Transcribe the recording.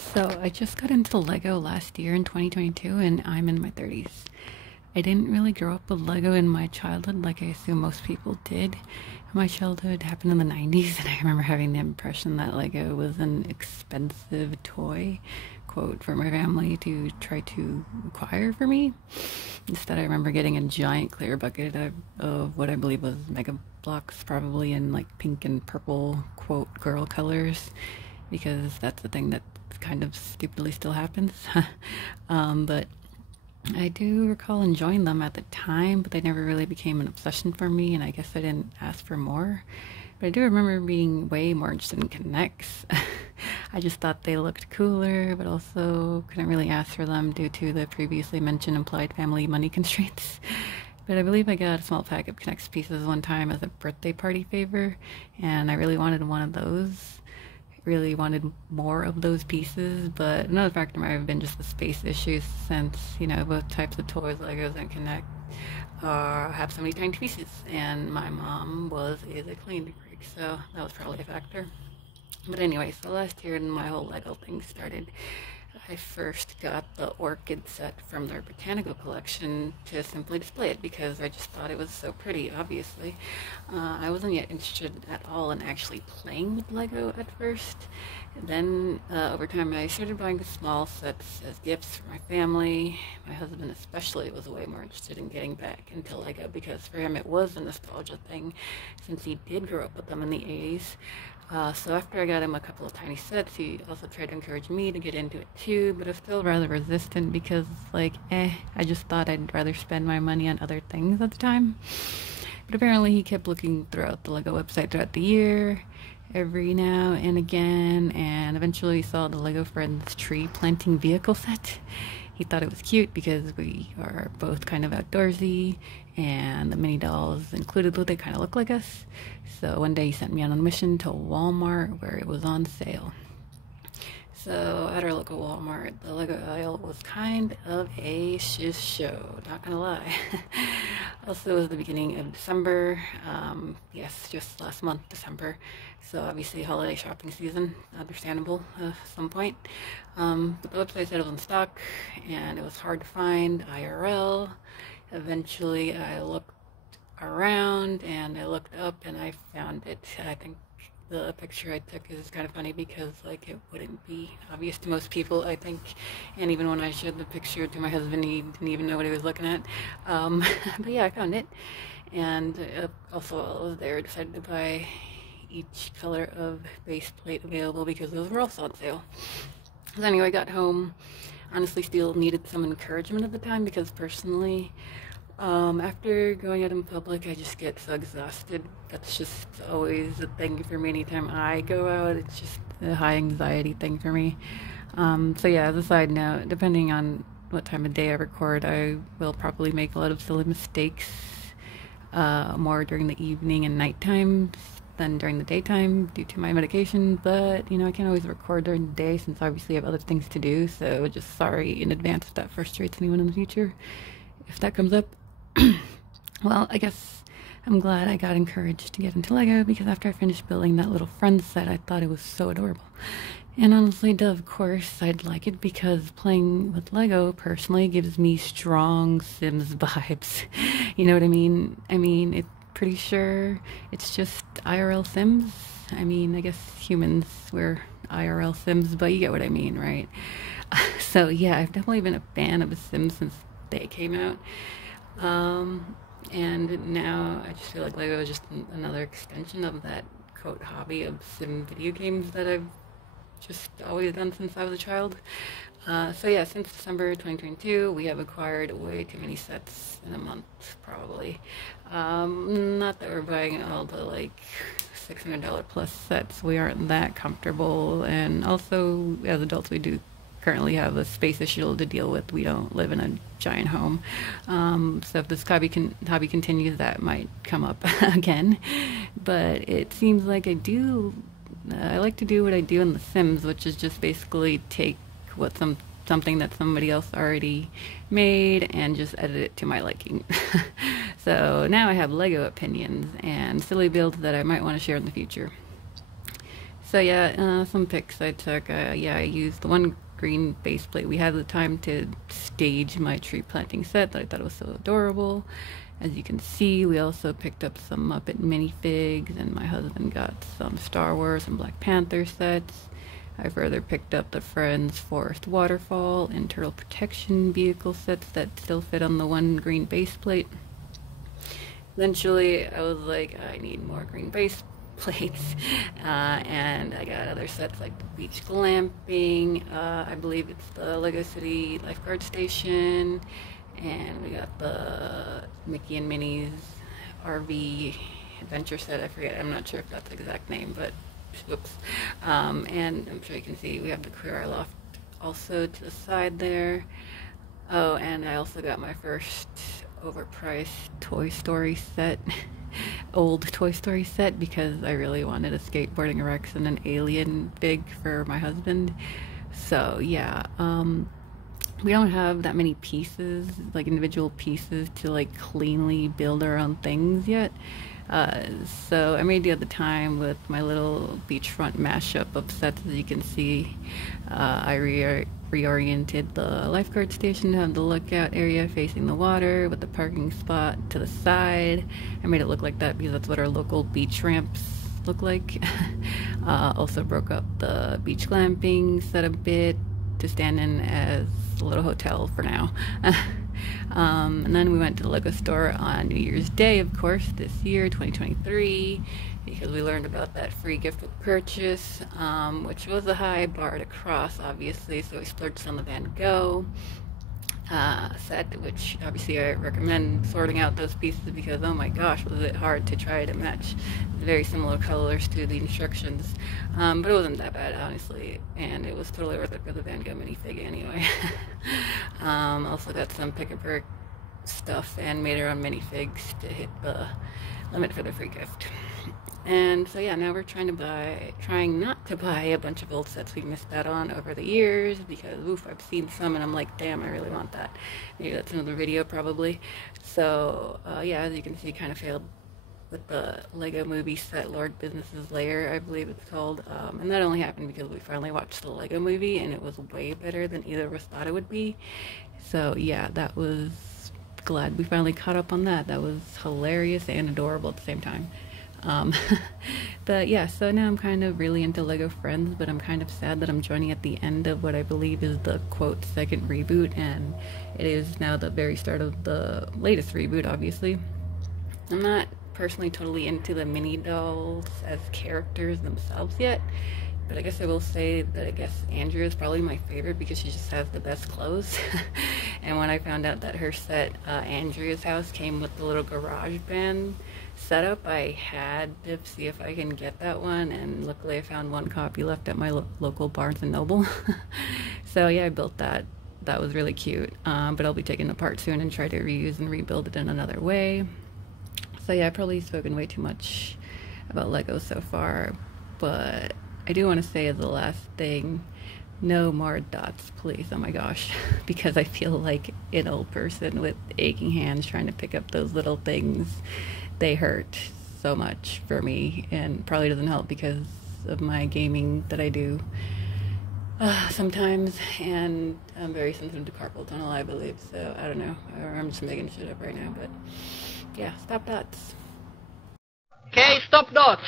So I just got into Lego last year in 2022 and I'm in my 30s. I didn't really grow up with Lego in my childhood like I assume most people did. My childhood happened in the 90s and I remember having the impression that Lego was an expensive toy, quote, for my family to try to acquire for me. Instead, I remember getting a giant clear bucket of what I believe was Mega Blocks, probably in like pink and purple, quote, girl colors, because that's the thing that kind of stupidly still happens. But I do recall enjoying them at the time, but they never really became an obsession for me, and I guess I didn't ask for more. But I do remember being way more interested in Connects. I just thought they looked cooler, but also couldn't really ask for them due to the previously mentioned implied family money constraints. But I believe I got a small pack of Connects pieces one time as a birthday party favor, and I really wanted one of those. Really wanted more of those pieces, but another factor might have been just the space issues since, both types of toys, Legos and Connect, have so many tiny pieces, and my mom is a clean freak, so that was probably a factor. But anyway, so last year my whole Lego thing started. I first got the orchid set from their botanical collection to simply display it because I just thought it was so pretty, obviously. I wasn't yet interested at all in actually playing with Lego at first. And then over time I started buying small sets as gifts for my family. My husband especially was way more interested in getting back into Lego because for him it was a nostalgia thing since he did grow up with them in the 80s. So after I got him a couple of tiny sets, he also tried to encourage me to get into it too, but I was still rather resistant because, I just thought I'd rather spend my money on other things at the time. But apparently he kept looking throughout the Lego website throughout the year, every now and again, and eventually saw the Lego Friends tree planting vehicle set. He thought it was cute because we are both kind of outdoorsy, and the mini dolls included what they kind of look like us. So one day he sent me on a mission to Walmart where it was on sale. So at our local Walmart, the Lego aisle was kind of a shiz show, not gonna lie. Also, it was the beginning of December. Yes, just last month, December. So obviously holiday shopping season, understandable at some point. But the website said it was in stock and it was hard to find IRL. Eventually I looked around and I looked up and I found it. I think the picture I took is kind of funny because it wouldn't be obvious to most people, I think, and even when I showed the picture to my husband he didn't even know what he was looking at. But yeah, I found it, and also while I was there I decided to buy each color of base plate available because those were also on sale. So anyway, I got home, honestly still needed some encouragement at the time because personally, after going out in public, I just get so exhausted. That's just always a thing for me anytime I go out. It's just a high anxiety thing for me. So yeah, as a side note, depending on what time of day I record, I will probably make a lot of silly mistakes, more during the evening and night times than during the daytime due to my medication, but I can't always record during the day since obviously I have other things to do, so just sorry in advance if that frustrates anyone in the future. If that comes up, well, I guess I'm glad I got encouraged to get into Lego because after I finished building that little friend set, I thought it was so adorable. And honestly, of course, I'd like it because playing with Lego personally gives me strong Sims vibes. You know what I mean? It's pretty sure it's just IRL Sims. I guess humans, we're IRL Sims, but you get what I mean, right? So yeah, I've definitely been a fan of The Sims since they came out. And now I just feel like Lego is just another extension of that, quote, hobby of sim video games that I've just always done since I was a child. So yeah, since December 2022, we have acquired way too many sets in a month, probably. Not that we're buying all the $600 plus sets. We aren't that comfortable, and also as adults we do currently have a space issue to deal with. We don't live in a giant home, so if this hobby continues, that might come up again. But it seems like I like to do what I do in The Sims, which is just basically take something that somebody else already made and just edit it to my liking. So now I have Lego opinions and silly builds that I might want to share in the future. So yeah, some pics I took. Yeah, I used the one green base plate. We had the time to stage my tree planting set that I thought was so adorable. As you can see, we also picked up some Muppet minifigs, and my husband got some Star Wars and Black Panther sets. I further picked up the Friends Forest Waterfall and Turtle Protection vehicle sets that still fit on the one green base plate. Eventually, I was like, I need more green base plates, and I got other sets like the beach glamping. I believe it's the Lego City lifeguard station, and we got the Mickey and Minnie's RV adventure set. I forget. I'm not sure if that's the exact name, but whoops. And I'm sure you can see we have the Queer Eye Loft also to the side there. Oh, and I also got my first overpriced Toy Story set, old Toy Story set, because I really wanted a skateboarding Rex and an alien fig for my husband. So yeah, we don't have that many pieces, like individual pieces, to like cleanly build our own things yet. So I made the other time with my little beachfront mashup of sets. As you can see, I reoriented the lifeguard station to have the lookout area facing the water with the parking spot to the side. I made it look like that because that's what our local beach ramps look like. Also broke up the beach glamping set a bit to stand in as a little hotel for now. And then we went to the Lego store on New Year's Day, of course, this year, 2023, because we learned about that free gift with purchase, which was a high bar to cross, obviously, so we splurged on the Van Gogh set, which obviously I recommend sorting out those pieces because, oh my gosh, was it hard to try to match very similar colors to the instructions. But it wasn't that bad, honestly, and it was totally worth it for the Van Gogh minifig anyway. Also got some pick-and-perk stuff and made our own minifigs to hit the limit for the free gift. And so yeah, now we're trying not to buy a bunch of old sets we missed out on over the years, because oof, I've seen some and I'm like, damn, I really want that. Maybe that's another video probably. So yeah, as you can see, kind of failed with the Lego movie set Lord Business's Lair, I believe it's called. And that only happened because we finally watched the Lego movie and it was way better than either of us thought it would be. So yeah, that was glad we finally caught up on that. That was hilarious and adorable at the same time. But yeah, so now I'm kind of really into Lego Friends, but I'm kind of sad that I'm joining at the end of what I believe is the quote second reboot, and it is now the very start of the latest reboot, obviously. I'm not personally totally into the mini dolls as characters themselves yet, but I guess I will say that I guess Andrea is probably my favorite because she just has the best clothes. And when I found out that her set, Andrea's house, came with the little garage band setup, I had to see if I can get that one, and luckily I found one copy left at my local Barnes & Noble. So yeah, I built that. That was really cute, but I'll be taking it apart soon and try to reuse and rebuild it in another way. So yeah, I've probably spoken way too much about Lego so far, but I do want to say as the last thing, no more dots, please. Oh my gosh, because I feel like an old person with aching hands trying to pick up those little things. They hurt so much for me, and probably doesn't help because of my gaming that I do sometimes, and I'm very sensitive to carpal tunnel, I believe, so I don't know, or I'm just making shit up right now, but yeah, stop dots. Okay, stop dots!